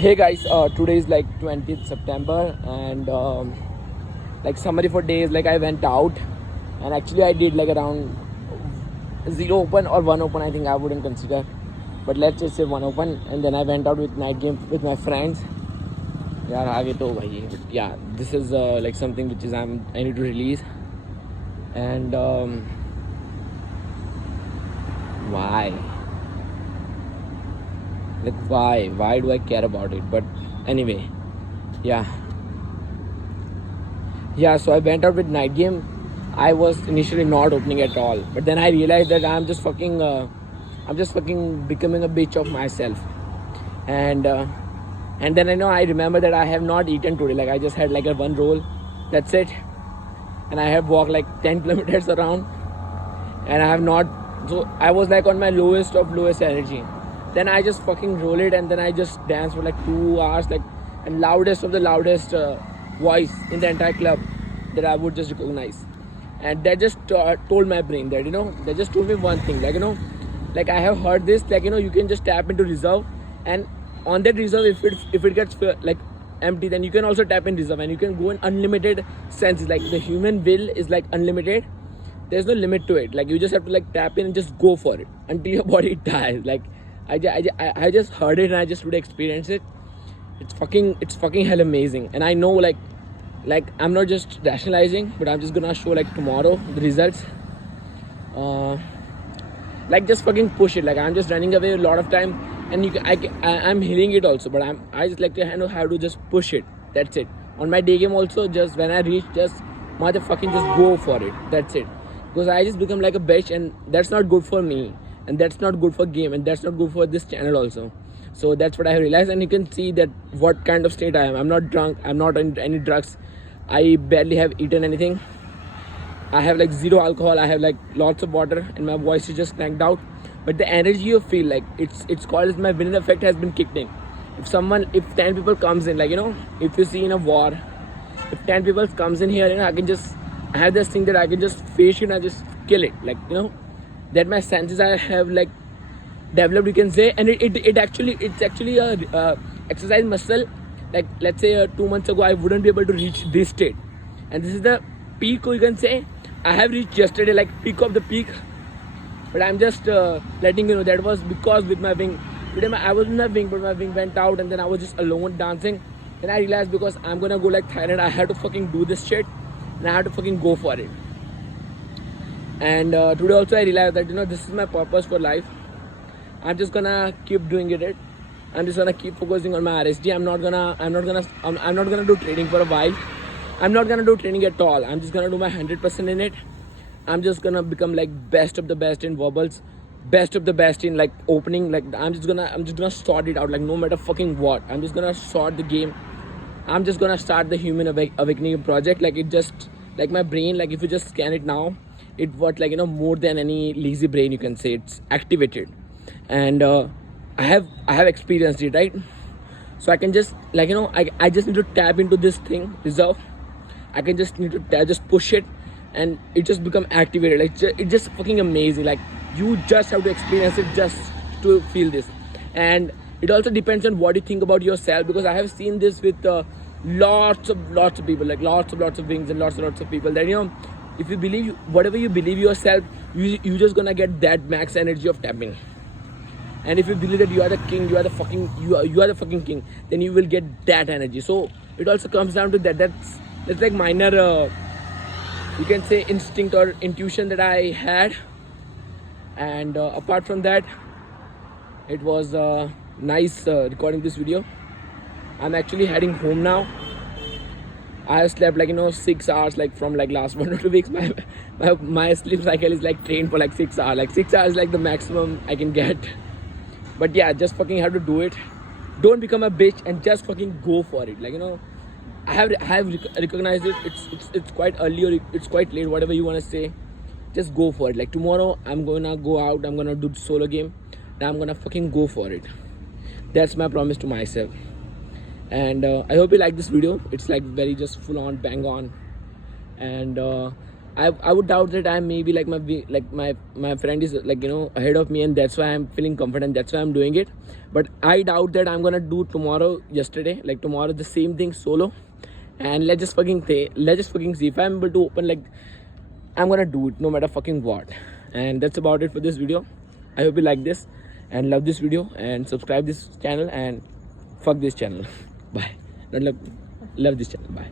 Hey guys, today is like 20th September and like summary for days. Like I went out and actually I did like around zero open or one open. I think I wouldn't consider, but let's just say one open. And then I went out with night game with my friends. यार आगे तो भाई yeah, this is like something which is I need to release. And why? Like why do I care about it? But anyway, yeah, so I went out with night game. I was initially not opening at all, but then I realized that I'm just fucking becoming a bitch of myself. And then I remember that I have not eaten today. Like I just had like a one roll, that's it. And I have walked like 10 kilometers around, and I have not. So I was like on my lowest of lowest energy. Then I just fucking roll it, and then I just dance for like 2 hours, like, and loudest of the loudest voice in the entire club that I would just recognize. And that just told my brain that that just told me one thing, like like I have heard this, like you can just tap into reserve, and on that reserve, if it gets like empty, then you can also tap in reserve, and you can go in unlimited senses. Like the human will is like unlimited. There's no limit to it. Like you just have to like tap in and just go for it until your body dies. Like I just heard it and I just would experience it. It's fucking hell amazing. And I know like I'm not just rationalizing, but I'm just gonna show like tomorrow the results. Like just fucking push it. Like I'm just running away a lot of time, and I'm healing it also. But I just like to how to just push it. That's it. On my day game also, just when I reach, just motherfucking just go for it. That's it. Because I just become like a bitch, and that's not good for me, and that's not good for game, and that's not good for this channel also. So that's what I realized, and you can see that what kind of state I am. I'm not drunk, I'm not on any drugs, I barely have eaten anything, I have like zero alcohol, I have like lots of water, and my voice is just cranked out. But the energy you feel, like it's called as my winning effect has been kicked in. If 10 people comes in, like if you see in a war, if 10 people comes in here, I have this thing that I can just face it and I just kill it, like that my senses I have like developed, you can say. And it's actually a exercise muscle. Like let's say 2 months ago I wouldn't be able to reach this state, and this is the peak, you can say. I have reached yesterday, like peak of the peak, but I'm just letting you know that was because with my wing. Today I was in my wing, but my wing went out, and then I was just alone dancing. Then I realized, because I'm gonna go like Thailand, I had to fucking do this shit, and I had to fucking go for it. And today also I realized that this is my purpose for life. I'm just gonna keep doing it. I'm just gonna keep focusing on my RSD. I'm not gonna do training for a while. I'm not gonna do training at all. I'm just gonna do my 100% in it. I'm just gonna become like best of the best in wobbles, best of the best in like opening. Like I'm just gonna sort it out. Like no matter fucking what, I'm just gonna sort the game. I'm just gonna start the human awakening project. Like it just, like my brain, like if you just scan it now, it what, like more than any lazy brain, you can say. It's activated. And I have experienced it, right? So I can just like I just need to tap into this thing reserve. I can just need to just push it, and it just become activated. Like it's just fucking amazing. Like you just have to experience it just to feel this. And it also depends on what you think about yourself, because I have seen this with lots of people, like lots of wings and lots of people, that if you believe whatever you believe yourself, you just gonna get that max energy of tapping. And if you believe that you are the king, you are the fucking king, then you will get that energy. So it also comes down to that. That's like minor you can say instinct or intuition that I had. And apart from that, it was nice recording this video. I'm actually heading home now. I have slept like 6 hours, like from like last 1 or 2 weeks. My sleep cycle is like trained for like 6 hours. Like 6 hours is like the maximum I can get. But yeah, just fucking have to do it. Don't become a bitch, and just fucking go for it. Like I have recognized it. It's quite early or it's quite late, whatever you wanna say. Just go for it. Like tomorrow I'm gonna go out, I'm gonna do the solo game, and I'm gonna fucking go for it. That's my promise to myself. And I hope you like this video. It's like very just full on, bang on. And I would doubt that I'm maybe like my friend is like ahead of me, and that's why I'm feeling confident, that's why I'm doing it. but I doubt that I'm gonna do tomorrow, yesterday, like tomorrow, the same thing solo. And let's just fucking see if I'm able to open, like, I'm gonna do it no matter fucking what. And that's about it for this video. I hope you like this and love this video and subscribe this channel and fuck this channel. Bye. Not love this channel. Bye.